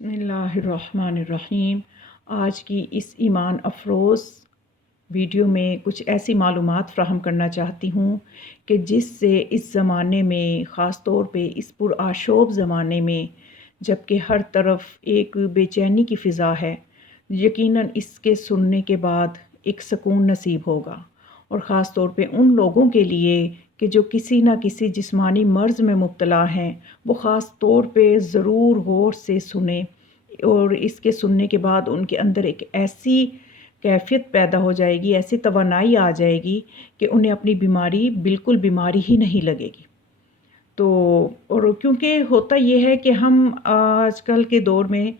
بسم اللہ الرحمن الرحیم۔ آج کی اس ایمان افروز ویڈیو میں کچھ ایسی معلومات فراہم کرنا چاہتی ہوں کہ جس سے اس زمانے میں، خاص طور پہ اس پرآشوب زمانے میں، جب کہ ہر طرف ایک بے چینی کی فضا ہے، یقیناً اس کے سننے کے بعد ایک سکون نصیب ہوگا، اور خاص طور پہ ان لوگوں کے لیے کہ جو کسی نہ کسی جسمانی مرض میں مبتلا ہیں، وہ خاص طور پہ ضرور غور سے سنیں، اور اس کے سننے کے بعد ان کے اندر ایک ایسی کیفیت پیدا ہو جائے گی، ایسی توانائی آ جائے گی کہ انہیں اپنی بیماری بالکل بیماری ہی نہیں لگے گی۔ تو اور کیونکہ ہوتا یہ ہے کہ ہم آج کل کے دور میں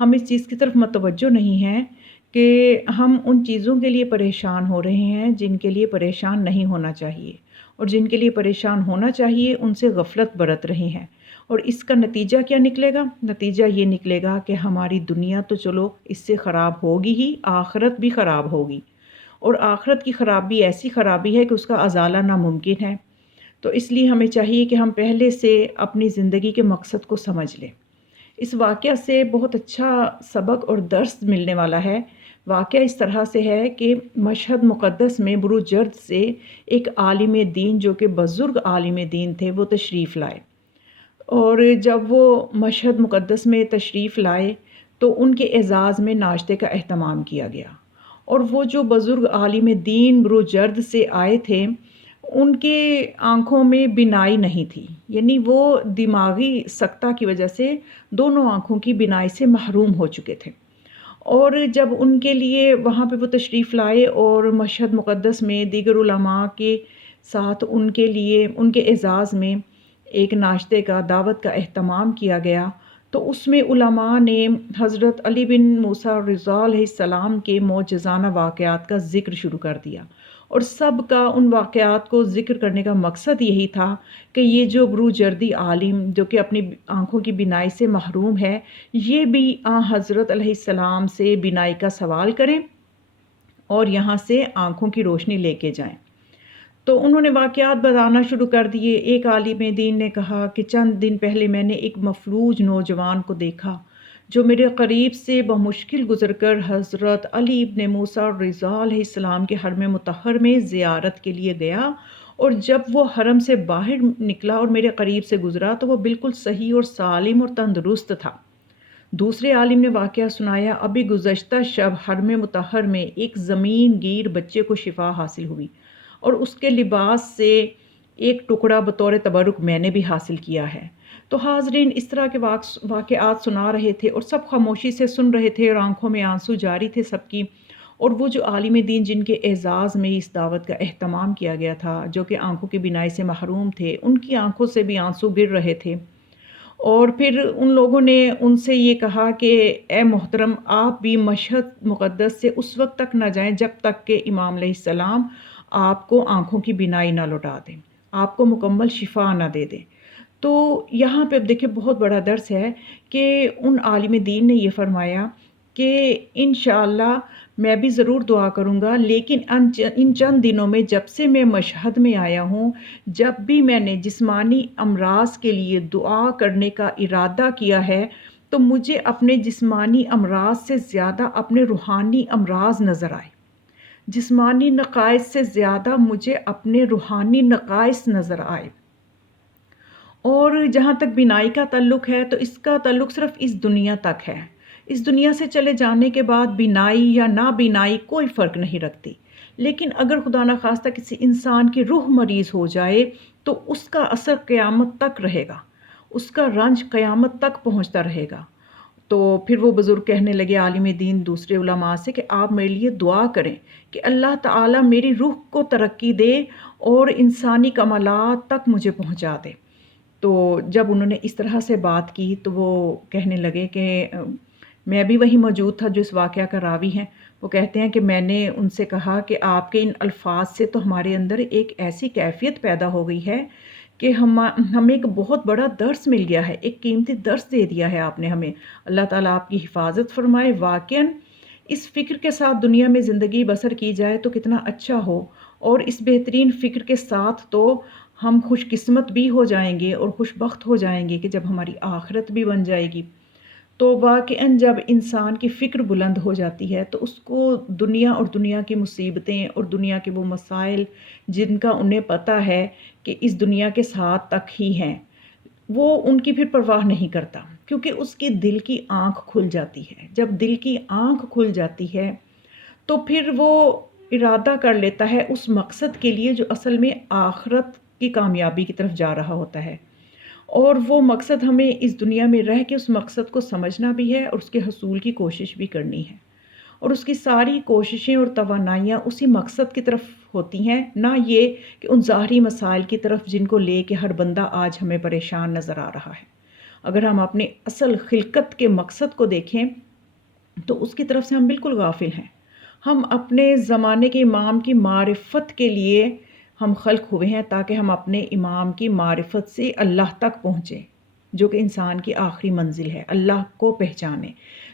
ہم اس چیز کی طرف متوجہ نہیں ہیں کہ ہم ان چیزوں کے لیے پریشان ہو رہے ہیں جن کے لیے پریشان نہیں ہونا چاہیے، اور جن کے لیے پریشان ہونا چاہیے ان سے غفلت برت رہے ہیں۔ اور اس کا نتیجہ کیا نکلے گا؟ نتیجہ یہ نکلے گا کہ ہماری دنیا تو چلو اس سے خراب ہوگی ہی، آخرت بھی خراب ہوگی، اور آخرت کی خرابی ایسی خرابی ہے کہ اس کا ازالہ ناممکن ہے۔ تو اس لیے ہمیں چاہیے کہ ہم پہلے سے اپنی زندگی کے مقصد کو سمجھ لیں۔ اس واقعہ سے بہت اچھا سبق اور درس ملنے والا ہے۔ واقعہ اس طرح سے ہے کہ مشہد مقدس میں بروجرد سے ایک عالم دین، جو کہ بزرگ عالم دین تھے، وہ تشریف لائے، اور جب وہ مشہد مقدس میں تشریف لائے تو ان کے اعزاز میں ناشتے کا اہتمام کیا گیا، اور وہ جو بزرگ عالم دین بروجرد سے آئے تھے، ان کے آنکھوں میں بینائی نہیں تھی، یعنی وہ دماغی سکتہ کی وجہ سے دونوں آنکھوں کی بینائی سے محروم ہو چکے تھے۔ اور جب ان کے لیے وہاں پہ وہ تشریف لائے اور مشہد مقدس میں دیگر علماء کے ساتھ ان کے لیے ان کے اعزاز میں ایک ناشتے کا دعوت کا اہتمام کیا گیا، تو اس میں علماء نے حضرت علی بن موسیٰ رضا علیہ السلام کے معجزانہ واقعات کا ذکر شروع کر دیا، اور سب کا ان واقعات کو ذکر کرنے کا مقصد یہی تھا کہ یہ جو بروجردی عالم جو کہ اپنی آنکھوں کی بینائی سے محروم ہے، یہ بھی حضرت علیہ السلام سے بینائی کا سوال کریں اور یہاں سے آنکھوں کی روشنی لے کے جائیں۔ تو انہوں نے واقعات بتانا شروع کر دیے۔ ایک عالم دین نے کہا کہ چند دن پہلے میں نے ایک مفلوج نوجوان کو دیکھا جو میرے قریب سے بمشکل گزر کر حضرت علی ابن موسیٰ رضا علیہ السلام کے حرم مطہر میں زیارت کے لیے گیا، اور جب وہ حرم سے باہر نکلا اور میرے قریب سے گزرا تو وہ بالکل صحیح اور سالم اور تندرست تھا۔ دوسرے عالم نے واقعہ سنایا، ابھی گزشتہ شب حرم مطہر میں ایک زمین گیر بچے کو شفا حاصل ہوئی، اور اس کے لباس سے ایک ٹکڑا بطور تبرک میں نے بھی حاصل کیا ہے۔ تو حاضرین اس طرح کے واقعات سنا رہے تھے، اور سب خاموشی سے سن رہے تھے، اور آنکھوں میں آنسو جاری تھے سب کی۔ اور وہ جو عالم دین جن کے اعزاز میں اس دعوت کا اہتمام کیا گیا تھا، جو کہ آنکھوں کی بینائی سے محروم تھے، ان کی آنکھوں سے بھی آنسو گر رہے تھے۔ اور پھر ان لوگوں نے ان سے یہ کہا کہ اے محترم، آپ بھی مشہد مقدس سے اس وقت تک نہ جائیں جب تک کہ امام علیہ السلام آپ کو آنکھوں کی بینائی نہ لوٹا دیں، آپ کو مکمل شفا نہ دے دیں۔ تو یہاں پہ اب دیکھیں بہت بڑا درس ہے کہ ان عالم دین نے یہ فرمایا کہ انشاءاللہ میں بھی ضرور دعا کروں گا، لیکن ان چند دنوں میں جب سے میں مشہد میں آیا ہوں، جب بھی میں نے جسمانی امراض کے لیے دعا کرنے کا ارادہ کیا ہے تو مجھے اپنے جسمانی امراض سے زیادہ اپنے روحانی امراض نظر آئے، جسمانی نقائص سے زیادہ مجھے اپنے روحانی نقائص نظر آئے۔ اور جہاں تک بینائی کا تعلق ہے تو اس کا تعلق صرف اس دنیا تک ہے۔ اس دنیا سے چلے جانے کے بعد بینائی یا نہ بینائی کوئی فرق نہیں رکھتی، لیکن اگر خدا نخواستہ کسی انسان کی روح مریض ہو جائے تو اس کا اثر قیامت تک رہے گا، اس کا رنج قیامت تک پہنچتا رہے گا۔ تو پھر وہ بزرگ کہنے لگے عالم دین دوسرے علماء سے کہ آپ میرے لیے دعا کریں کہ اللہ تعالیٰ میری روح کو ترقی دے اور انسانی کمالات تک مجھے پہنچا دے۔ تو جب انہوں نے اس طرح سے بات کی تو وہ کہنے لگے کہ میں بھی وہیں موجود تھا جو اس واقعہ کا راوی ہیں۔ وہ کہتے ہیں کہ میں نے ان سے کہا کہ آپ کے ان الفاظ سے تو ہمارے اندر ایک ایسی کیفیت پیدا ہو گئی ہے کہ ہمیں ایک بہت بڑا درس مل گیا ہے، ایک قیمتی درس دے دیا ہے آپ نے ہمیں، اللہ تعالیٰ آپ کی حفاظت فرمائے۔ واقعاً اس فکر کے ساتھ دنیا میں زندگی بسر کی جائے تو کتنا اچھا ہو، اور اس بہترین فکر کے ساتھ تو ہم خوش قسمت بھی ہو جائیں گے اور خوش بخت ہو جائیں گے کہ جب ہماری آخرت بھی بن جائے گی۔ تو واقعاً جب انسان کی فکر بلند ہو جاتی ہے تو اس کو دنیا اور دنیا کی مصیبتیں اور دنیا کے وہ مسائل جن کا انہیں پتہ ہے کہ اس دنیا کے ساتھ تک ہی ہیں، وہ ان کی پھر پرواہ نہیں کرتا، کیونکہ اس کی دل کی آنکھ کھل جاتی ہے۔ جب دل کی آنکھ کھل جاتی ہے تو پھر وہ ارادہ کر لیتا ہے اس مقصد کے لیے جو اصل میں آخرت کی کامیابی کی طرف جا رہا ہوتا ہے، اور وہ مقصد ہمیں اس دنیا میں رہ کے اس مقصد کو سمجھنا بھی ہے اور اس کے حصول کی کوشش بھی کرنی ہے، اور اس کی ساری کوششیں اور توانائیاں اسی مقصد کی طرف ہوتی ہیں، نہ یہ کہ ان ظاہری مسائل کی طرف جن کو لے کے ہر بندہ آج ہمیں پریشان نظر آ رہا ہے۔ اگر ہم اپنے اصل خلقت کے مقصد کو دیکھیں تو اس کی طرف سے ہم بالکل غافل ہیں۔ ہم اپنے زمانے کے امام کی معرفت کے لیے ہم خلق ہوئے ہیں تاکہ ہم اپنے امام کی معرفت سے اللہ تک پہنچیں، جو کہ انسان کی آخری منزل ہے، اللہ کو پہچانیں،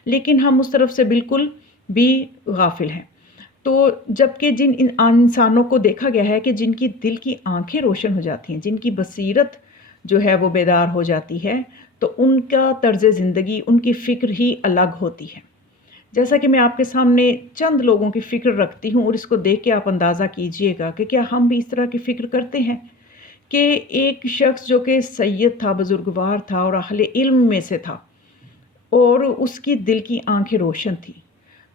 لیکن ہم اس طرف سے بالکل بھی غافل ہیں۔ تو جبکہ جن انسانوں کو دیکھا گیا ہے کہ جن کی دل کی آنکھیں روشن ہو جاتی ہیں، جن کی بصیرت جو ہے وہ بیدار ہو جاتی ہے، تو ان کا طرز زندگی، ان کی فکر ہی الگ ہوتی ہے۔ جیسا کہ میں آپ کے سامنے چند لوگوں کی فکر رکھتی ہوں اور اس کو دیکھ کے آپ اندازہ کیجئے گا کہ کیا ہم بھی اس طرح کی فکر کرتے ہیں کہ ایک شخص جو کہ سید تھا، بزرگوار تھا اور اہل علم میں سے تھا، اور اس کی دل کی آنکھیں روشن تھی،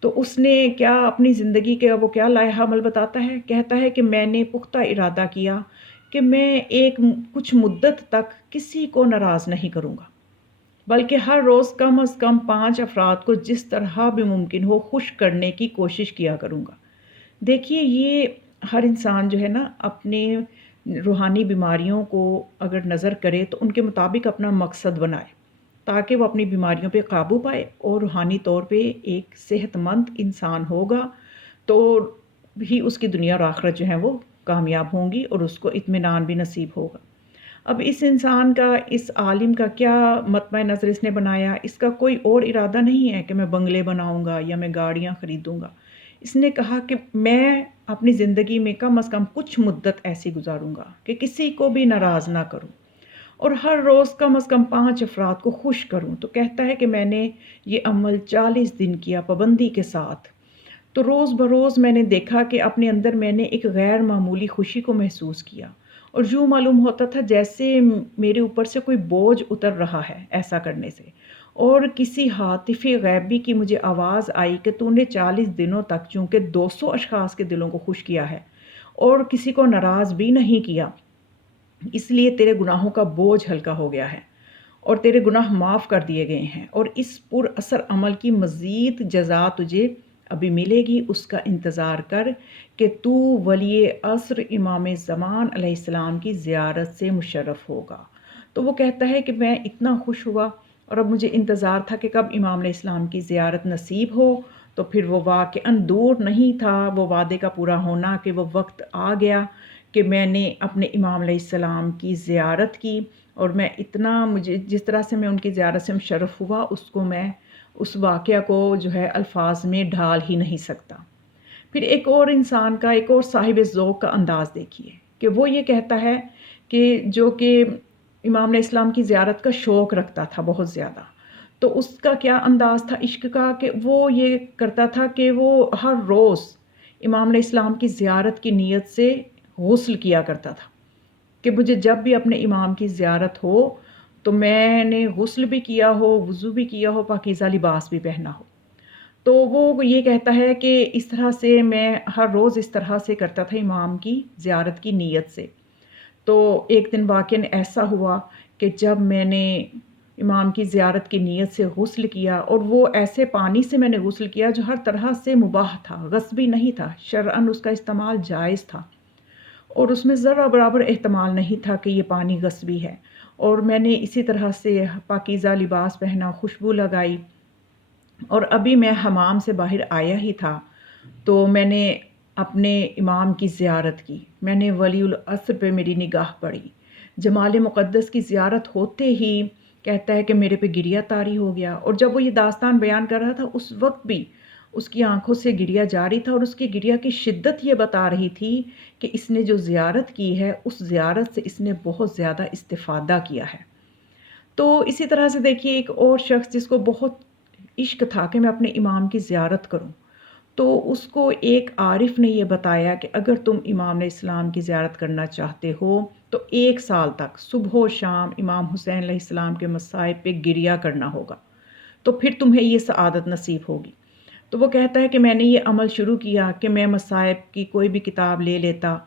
تو اس نے کیا اپنی زندگی کا وہ کیا لائحہ عمل بتاتا ہے؟ کہتا ہے کہ میں نے پختہ ارادہ کیا کہ میں کچھ مدت تک کسی کو ناراض نہیں کروں گا، بلکہ ہر روز کم از کم 5 افراد کو جس طرح بھی ممکن ہو خوش کرنے کی کوشش کیا کروں گا۔ دیکھیے، یہ ہر انسان جو ہے نا اپنے روحانی بیماریوں کو اگر نظر کرے تو ان کے مطابق اپنا مقصد بنائے تاکہ وہ اپنی بیماریوں پہ قابو پائے اور روحانی طور پہ ایک صحت مند انسان ہوگا تو بھی اس کی دنیا اور آخرت جو ہے وہ کامیاب ہوں گی اور اس کو اطمینان بھی نصیب ہوگا۔ اب اس انسان کا، اس عالم کا کیا مطمع نظر اس نے بنایا؟ اس کا کوئی اور ارادہ نہیں ہے کہ میں بنگلے بناؤں گا یا میں گاڑیاں خریدوں گا۔ اس نے کہا کہ میں اپنی زندگی میں کم از کم کچھ مدت ایسی گزاروں گا کہ کسی کو بھی ناراض نہ کروں اور ہر روز کم از کم 5 افراد کو خوش کروں۔ تو کہتا ہے کہ میں نے یہ عمل 40 دن کیا پابندی کے ساتھ، تو روز بروز میں نے دیکھا کہ اپنے اندر میں نے ایک غیر معمولی خوشی کو محسوس کیا، اور یوں معلوم ہوتا تھا جیسے میرے اوپر سے کوئی بوجھ اتر رہا ہے ایسا کرنے سے، اور کسی ہاتف غیبی کی مجھے آواز آئی کہ تو نے 40 دنوں تک چونکہ 200 اشخاص کے دلوں کو خوش کیا ہے اور کسی کو ناراض بھی نہیں کیا، اس لیے تیرے گناہوں کا بوجھ ہلکا ہو گیا ہے اور تیرے گناہ معاف کر دیے گئے ہیں، اور اس پر اثر عمل کی مزید جزا تجھے ابھی ملے گی، اس کا انتظار کر کہ تو ولی عصر امام زمان علیہ السلام کی زیارت سے مشرف ہوگا۔ تو وہ کہتا ہے کہ میں اتنا خوش ہوا اور اب مجھے انتظار تھا کہ کب امام علیہ السلام کی زیارت نصیب ہو، تو پھر وہ واقعاً دور نہیں تھا وہ وعدے کا پورا ہونا کہ وہ وقت آ گیا کہ میں نے اپنے امام علیہ السلام کی زیارت کی، اور میں مجھے جس طرح سے میں ان کی زیارت سے مشرف ہوا اس کو میں اس واقعہ کو جو ہے الفاظ میں ڈھال ہی نہیں سکتا۔ پھر ایک اور انسان کا، ایک اور صاحب ذوق کا انداز دیکھیے کہ وہ یہ کہتا ہے کہ جو کہ امام علیہ السلام کی زیارت کا شوق رکھتا تھا بہت زیادہ، تو اس کا کیا انداز تھا عشق کا کہ وہ یہ کرتا تھا کہ وہ ہر روز امام علیہ السلام کی زیارت کی نیت سے غسل کیا کرتا تھا کہ مجھے جب بھی اپنے امام کی زیارت ہو تو میں نے غسل بھی کیا ہو، وضو بھی کیا ہو، پاکیزہ لباس بھی پہنا ہو۔ تو وہ یہ کہتا ہے کہ اس طرح سے میں ہر روز اس طرح سے کرتا تھا امام کی زیارت کی نیت سے۔ تو ایک دن واقعاً ایسا ہوا کہ جب میں نے امام کی زیارت کی نیت سے غسل کیا، اور وہ ایسے پانی سے میں نے غسل کیا جو ہر طرح سے مباح تھا، غصبی نہیں تھا، شرعاً اس کا استعمال جائز تھا، اور اس میں ذرا برابر احتمال نہیں تھا کہ یہ پانی غصبی ہے، اور میں نے اسی طرح سے پاکیزہ لباس پہنا، خوشبو لگائی، اور ابھی میں حمام سے باہر آیا ہی تھا تو میں نے اپنے امام کی زیارت کی، میں نے ولی العصر پہ میری نگاہ پڑی، جمال مقدس کی زیارت ہوتے ہی کہتا ہے کہ میرے پہ گریہ طاری ہو گیا، اور جب وہ یہ داستان بیان کر رہا تھا اس وقت بھی اس کی آنکھوں سے گریہ جاری تھا، اور اس کی گریہ کی شدت یہ بتا رہی تھی کہ اس نے جو زیارت کی ہے اس زیارت سے اس نے بہت زیادہ استفادہ کیا ہے۔ تو اسی طرح سے دیکھیے ایک اور شخص جس کو بہت عشق تھا کہ میں اپنے امام کی زیارت کروں، تو اس کو ایک عارف نے یہ بتایا کہ اگر تم امام اسلام کی زیارت کرنا چاہتے ہو تو 1 سال تک صبح و شام امام حسین علیہ السلام کے مصائب پہ گریہ کرنا ہوگا، تو پھر تمہیں یہ سعادت نصیب ہوگی۔ تو وہ کہتا ہے کہ میں نے یہ عمل شروع کیا کہ میں مصائب کی کوئی بھی کتاب لے لیتا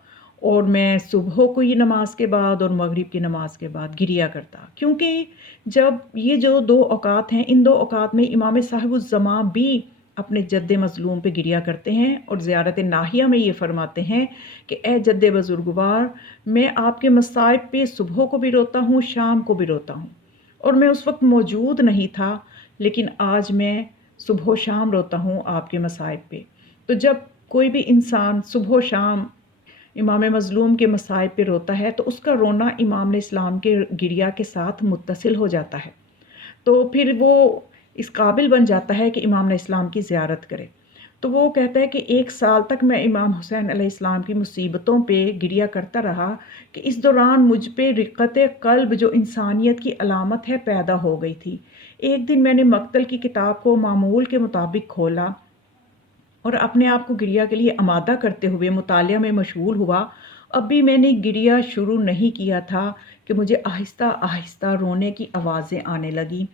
اور میں صبح کو یہ نماز کے بعد اور مغرب کی نماز کے بعد گریہ کرتا، کیونکہ جب یہ جو 2 اوقات ہیں، ان 2 اوقات میں امام صاحب الزماں بھی اپنے جد مظلوم پہ گریہ کرتے ہیں اور زیارت ناہیہ میں یہ فرماتے ہیں کہ اے جد بزرگوار، میں آپ کے مصائب پہ صبح کو بھی روتا ہوں، شام کو بھی روتا ہوں، اور میں اس وقت موجود نہیں تھا، لیکن آج میں صبح و شام روتا ہوں آپ کے مصائب پہ۔ تو جب کوئی بھی انسان صبح و شام امام مظلوم کے مصائب پہ روتا ہے تو اس کا رونا امام علیہ السلام کے گریہ کے ساتھ متصل ہو جاتا ہے، تو پھر وہ اس قابل بن جاتا ہے کہ امام علیہ السلام کی زیارت کرے۔ تو وہ کہتا ہے کہ 1 سال تک میں امام حسین علیہ السلام کی مصیبتوں پہ گریہ کرتا رہا کہ اس دوران مجھ پہ رقت قلب جو انسانیت کی علامت ہے پیدا ہو گئی تھی۔ ایک دن میں نے مقتل کی کتاب کو معمول کے مطابق کھولا اور اپنے آپ کو گریہ کے لیے آمادہ کرتے ہوئے مطالعہ میں مشغول ہوا۔ اب بھی میں نے گریہ شروع نہیں کیا تھا کہ مجھے آہستہ آہستہ رونے کی آوازیں آنے لگیں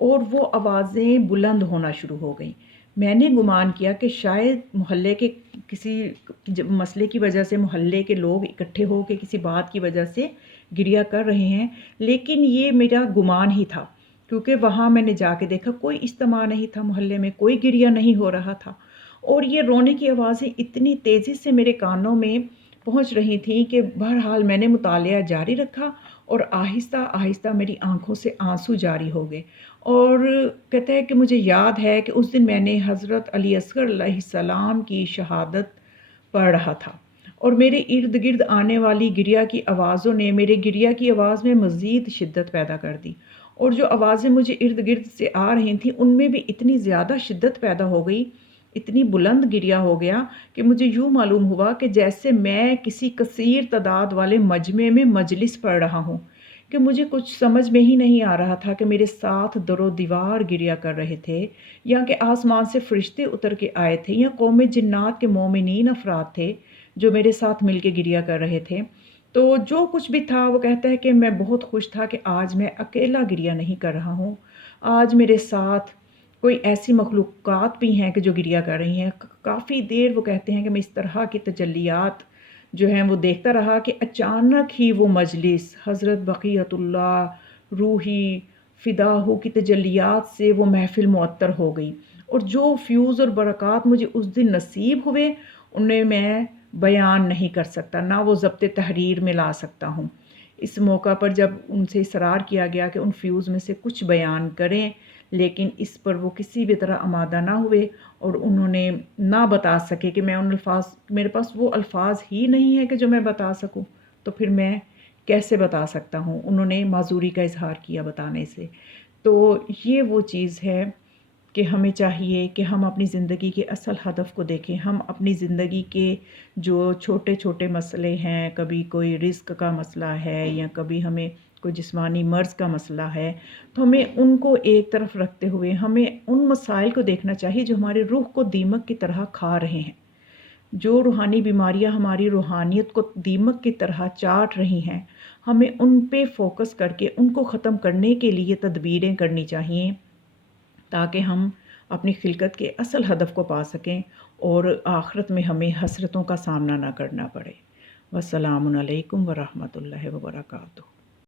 اور وہ آوازیں بلند ہونا شروع ہو گئیں۔ میں نے گمان کیا کہ شاید محلے کے کسی مسئلے کی وجہ سے محلے کے لوگ اکٹھے ہو کے کسی بات کی وجہ سے گریہ کر رہے ہیں، لیکن یہ میرا گمان ہی تھا، کیونکہ وہاں میں نے جا کے دیکھا کوئی اجتماع نہیں تھا، محلے میں کوئی گریہ نہیں ہو رہا تھا، اور یہ رونے کی آوازیں اتنی تیزی سے میرے کانوں میں پہنچ رہی تھیں کہ بہرحال میں نے مطالعہ جاری رکھا اور آہستہ آہستہ میری آنکھوں سے آنسو جاری ہو گئے۔ اور کہتے ہیں کہ مجھے یاد ہے کہ اس دن میں نے حضرت علی اصغر علیہ السلام کی شہادت پڑھ رہا تھا، اور میرے ارد گرد آنے والی گریہ کی آوازوں نے میرے گریہ کی آواز میں مزید شدت پیدا کر دی، اور جو آوازیں مجھے ارد گرد سے آ رہی تھیں ان میں بھی اتنی زیادہ شدت پیدا ہو گئی، اتنی بلند گریہ ہو گیا کہ مجھے یوں معلوم ہوا کہ جیسے میں کسی کثیر تعداد والے مجمع میں مجلس پڑھ رہا ہوں، کہ مجھے کچھ سمجھ میں ہی نہیں آ رہا تھا کہ میرے ساتھ در و دیوار گریہ کر رہے تھے، یا کہ آسمان سے فرشتے اتر کے آئے تھے، یا قوم جنات کے مومنین افراد تھے جو میرے ساتھ مل کے گریہ کر رہے تھے۔ تو جو کچھ بھی تھا وہ کہتا ہے کہ میں بہت خوش تھا کہ آج میں اکیلا گریہ نہیں کر رہا ہوں، آج میرے ساتھ کوئی ایسی مخلوقات بھی ہیں کہ جو گریہ کر رہی ہیں۔ کافی دیر وہ کہتے ہیں کہ میں اس طرح کی تجلیات جو ہیں وہ دیکھتا رہا کہ اچانک ہی وہ مجلس حضرت بقیت اللہ روحی فداہ کی تجلیات سے وہ محفل معطر ہو گئی، اور جو فیوز اور برکات مجھے اس دن نصیب ہوئے انہیں میں بیان نہیں کر سکتا، نہ وہ ضبط تحریر میں لا سکتا ہوں۔ اس موقع پر جب ان سے اصرار کیا گیا کہ ان فیوز میں سے کچھ بیان کریں، لیکن اس پر وہ کسی بھی طرح آمادہ نہ ہوئے اور انہوں نے نہ بتا سکے کہ میں ان الفاظ، میرے پاس وہ الفاظ ہی نہیں ہے کہ جو میں بتا سکوں، تو پھر میں کیسے بتا سکتا ہوں؟ انہوں نے معذوری کا اظہار کیا بتانے سے۔ تو یہ وہ چیز ہے کہ ہمیں چاہیے کہ ہم اپنی زندگی کے اصل ہدف کو دیکھیں، ہم اپنی زندگی کے جو چھوٹے چھوٹے مسئلے ہیں، کبھی کوئی رزق کا مسئلہ ہے یا کبھی ہمیں کوئی جسمانی مرض کا مسئلہ ہے، تو ہمیں ان کو ایک طرف رکھتے ہوئے ہمیں ان مسائل کو دیکھنا چاہیے جو ہمارے روح کو دیمک کی طرح کھا رہے ہیں، جو روحانی بیماریاں ہماری روحانیت کو دیمک کی طرح چاٹ رہی ہیں، ہمیں ان پہ فوکس کر کے ان کو ختم کرنے کے لیے تدبیریں کرنی چاہیے تاکہ ہم اپنی خلقت کے اصل ہدف کو پا سکیں اور آخرت میں ہمیں حسرتوں کا سامنا نہ کرنا پڑے۔ والسلام علیکم ورحمۃ اللہ وبرکاتہ۔